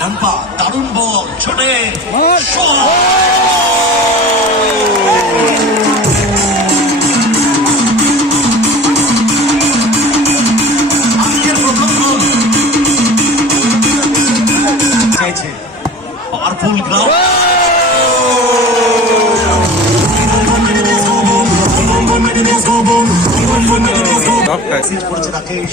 ডান পা দারুণ বল ছোটে। Powerful ground. রাকেশ।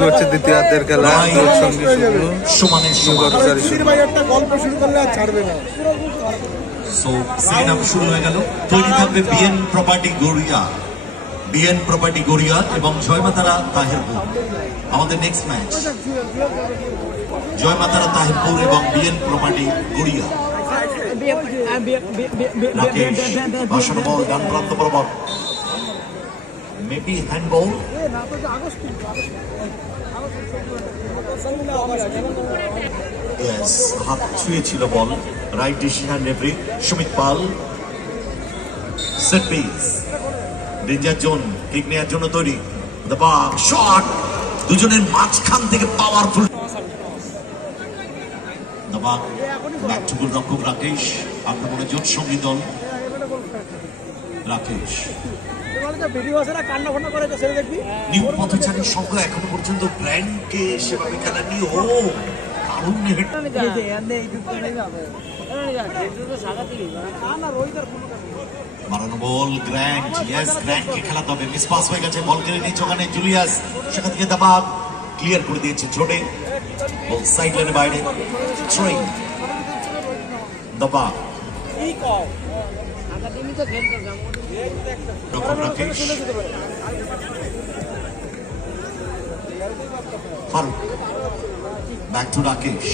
হচ্ছে দ্বিতীয়ার্ধের খেলা জোট সঙ্গী শুরু সমানের সমান পথসারি শুরু ভাই একটা গল্প শুরু করলে আর ছাড়বে না সো সেকেন্ড হাফ শুরু হয়ে গেল তৈরি থাকবে BN property Garia BN property Garia এবং জয়মাতারা তাহিরপুর আমাদের নেক্সট ম্যাচ জয়মাতারা তাহিরপুর এবং বিএন প্রপার্টি গড়িয়া রাকেশ ভাষণ বল ডান প্রান্ত বরাবর মেবি হ্যান্ডবল ইয়েস হাত ছুঁয়েছিল ball. Right decision referee Sumit Pal. Set piece danger zone জন্য তৈরি। দবা শট দুজনের মাঝখান থেকে পাওয়ারফুল গোল রক্ষক রাকেশ। আক্রমণে জোট রাকেশ। ভিডিও আছে না কান্না ফান্না করে তো ছেড়ে দেখবি। নিউ পথচারীর সংখ্যা এখনও পর্যন্ত ব্র্যান্ডকে সেভাবে খেলানি ও দারুণ হেড। মারানো বল গ্র্যান্ড ইয়েস গ্র্যান্ড কে খেলাতে হবে মিস পাস হয়ে গেছে বল কেড়ে নিয়েছে ওখানে জুলিয়াস সেখান থেকে দাবা ক্লিয়ার করে দিয়েছে ছোটে বল সাইড লাইনে বাইরে। থ্রোয়িং দাবা টু রাকেশ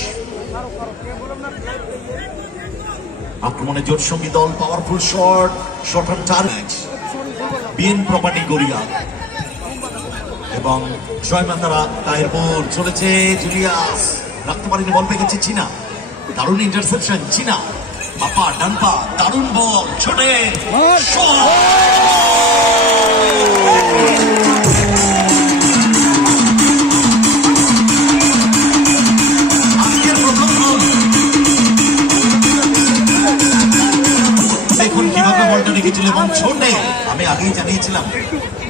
আক্রমণে জোট সঙ্গী দল powerful shot shot on match BN property Garia এবং জয়মাতারা তাহিরপুর চলেছে জুলিয়াস। রাখতে পারেনি বল পেয়ে গেছে চীনা। দারুণ ইন্টারসেপশন চীনা। বাপা ডান পা দারুণ বল ছোটে। এবং ছোটে। আমি আগেই জানিয়েছিলাম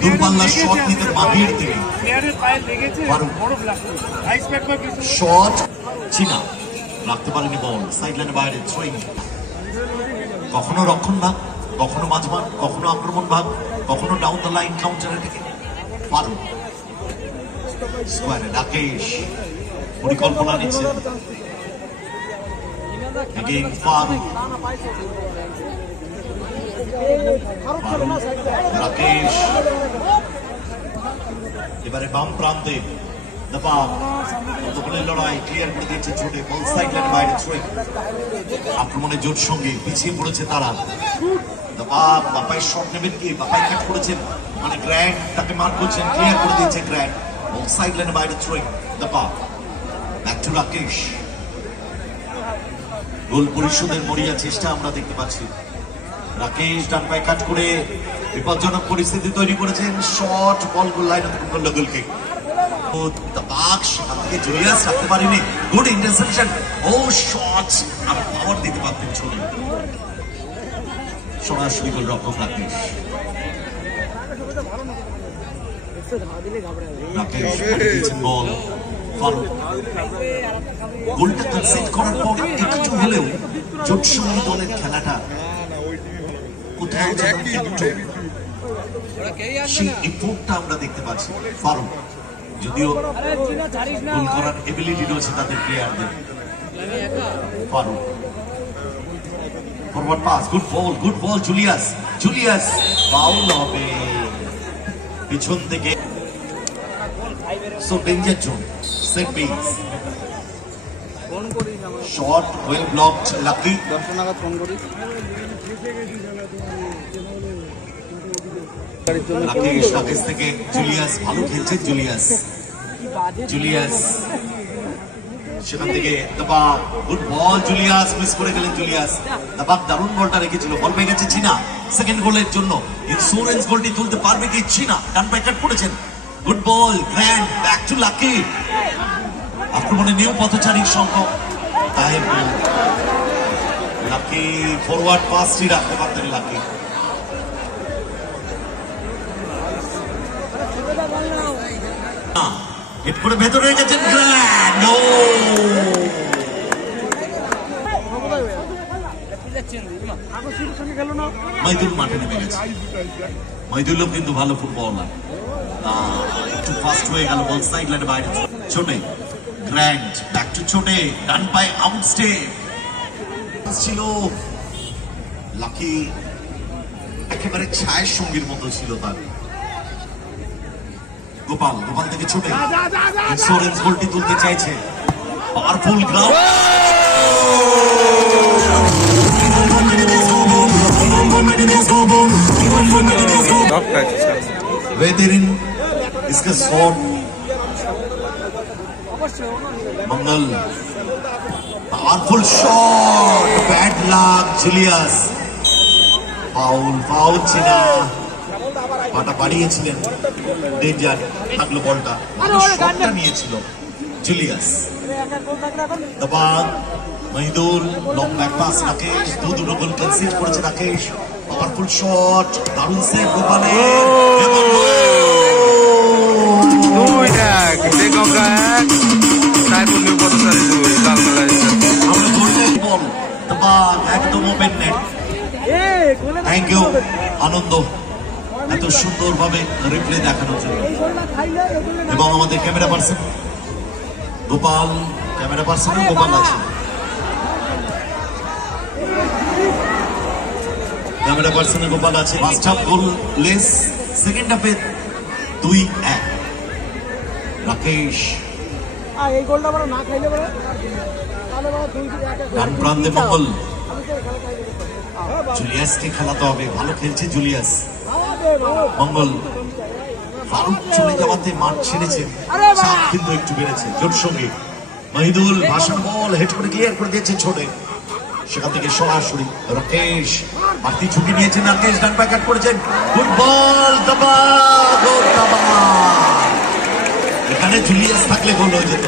দূরপাল্লার শট নিতে তিনি। চীনা। রাখতে পারেনি বল। সাইড লাইনে বাইরে থ্রোয়িং কখনো রক্ষণ ভাগ, কখনো মাঝভাগ কখনো আক্রমণ ভাগ, কখনো ডাউন দ্য লাইন কাউন্টার থেকে ফারুক স্কোয়ারে রাকেশ পরিকল্পনা নিচ্ছে। রাকেশ। এবারে বাম প্রান্তে লড়াই ক্লিয়ার করে দিয়েছে ছোটে বল সাইড বাইরে ছুঁয়ে আক্রমণে জোট সঙ্গে পিছিয়ে পড়েছে তারা। দফা বাপাই শট নেবেন কি? বাপাই কাট করেছেন। মানে গ্র্যান্ড তাকে মার করছেন ক্লিয়ার করে দিয়েছে গ্র্যান্ড বল সাইড লাইন বাইরে ছুঁয়ে দফা ব্যাক টু রাকেশ গোল পরিশোধের মরিয়া চেষ্টা আমরা দেখতে পাচ্ছি। রাকেশ ডান পায়ে কাট করে বিপজ্জনক পরিস্থিতি তৈরি করেছেন। শট বল গোল লাইন করল গোল জুলিয়াস রাখতে পারেনি। গুড ইন্টারসেপশন ও শট আর পাওয়ার দিতে পারতেন ছুরি। সরাসরি গোল রক্ষক রাকেশ। বল। গোলটা একটু হলেও জোট সঙ্গী দলের খেলাটা কোথাও সেই ইম্প্রুভটা আমরা দেখতে পাচ্ছি। ফারুক যদিও গোল করার এবিলিটি রয়েছে তাদের প্লেয়ারদের Faruk forward pass good ball good ball Julius Julius foul হবে। পিছন থেকে so danger zone set piece shot well blocked Lucky দর্শন নাগাদ ফোন করিস রাকেশ রাকেশ থেকে জুলিয়াস ভালো খেলছে জুলিয়াস? জুলিয়াস? সেখান থেকে দাবাব গুড বল জুলিয়াস মিস করে গেলেন জুলিয়াস। দাবাব দারুণ বলটা রেখেছিল বল পেয়ে গেছে চীনা। সেকেন্ড গোলের জন্য। ইন্স্যুরেন্স গোলটি তুলতে পারবে কি চীনা? ডান কাট করেছেন। Good ball grand back to Lucky আক্রমণে নিউ পথচারীর সংখ্য তাহের লাকি ফরওয়ার্ড পাসটি রাখতে পারতেন লাকি হিট ভেতরে গেছেন হয়ে বল বাইরে ডান ছিল লাকি একেবারে ছায়ের সঙ্গীর মতো ছিল তার। গোপাল গোপাল থেকে ছোটে ইন্স্যুরেন্স গোলটি তুলতে চাইছে পাওয়ারফুল গ্রাউন্ড সব খাইছে স্যার Veteran इसका शॉट मंगल powerful shot bad luck Julius foul foul ছিল পাটা বাড়িয়েছিলেন ডেঞ্জার থাকল বলটা। শটটা নিয়েছিল Julius. দবান Mohidul long back pass Rakesh দু দুটো গোল করেছে রাকেশ। পাওয়ারফুল শট দারুণ সেভ গোপালের। এবং গোল! দুই এক হিন্দে এক সাইফুল নিউ পথচারী দুই লাল আমরা গোল্ডেন বল। দবান একদম open net thank you Anand. এত সুন্দরভাবে রিপ্লে দেখানোর জন্য। এবং আমাদের camera person Gopal camera person Gopal আছে। ক্যামেরা পার্সনে গোপাল আছে। First half goalless second হাফে দুই এক। রাকেশ। এই গোলটা না খাইলে বলে তাহলে বলো দুই এক এক ডান প্রান্তে মঙ্গল জুলিয়াসকে খেলাতে হবে। ভালো খেলছে জুলিয়াস। মঙ্গল ফারুক চলে যাওয়াতে মাঠ ছেড়েছে। চাপ কিন্তু একটু বেড়েছে। জোর সঙ্গে। মহিদুল ভাষণ বল হেড করে ক্লিয়ার করে দিয়েছে ছোটে। সেখান থেকে সরাসরি রাকেশ। বাড়তি ঝুঁকি নিয়েছেন রাকেশ ডান পায়ে কাট করেছেন ফুটবল দাবা গোল দাবা। এখানে জুলিয়াস থাকলে গোল হয়ে যেত।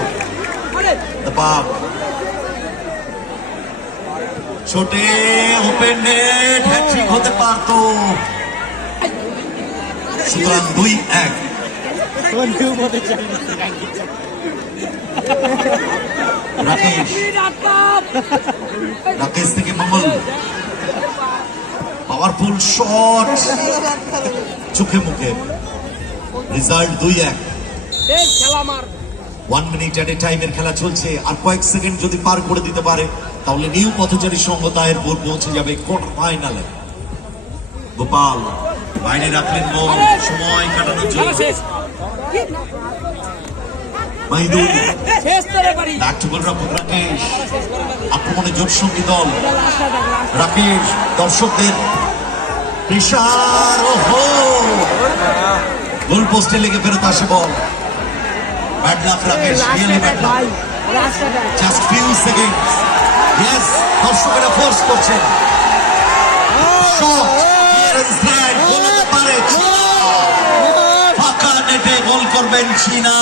দাবা। ছোটে ওপেন নেট হ্যাট্রিক হতে পারতো। সুতরাং দুই এক। রাকেশ। থেকে মঙ্গল। Powerful shot. চোখে মুখে। রেজাল্ট দুই এক। ওয়ান মিনিট এট এ টাইমের খেলা চলছে। আর কয়েক সেকেন্ড যদি পার করে দিতে পারে, তাহলে নিউ পথচারী সংঘ তায়ের বোর পৌঁছে যাবে কোয়ার্টার ফাইনালে। গোপাল। বাইরে রাখলেন বল সময় কাটানোর জন্য। রাকেশ। আক্রমণে জোট সঙ্গী দল। রাকেশ দর্শকদের প্রেশার ওহো! গোল পোস্টে লেগে ফেরত আসে ball. Bad luck Rakesh really bad luck just few seconds yes দর্শকেরা ফোর্স করছেন। শট ক্লিয়ারেন্স ড্রাইভ গোল হতে পারে ফাঁকা নেটে গোল করবেন চীনা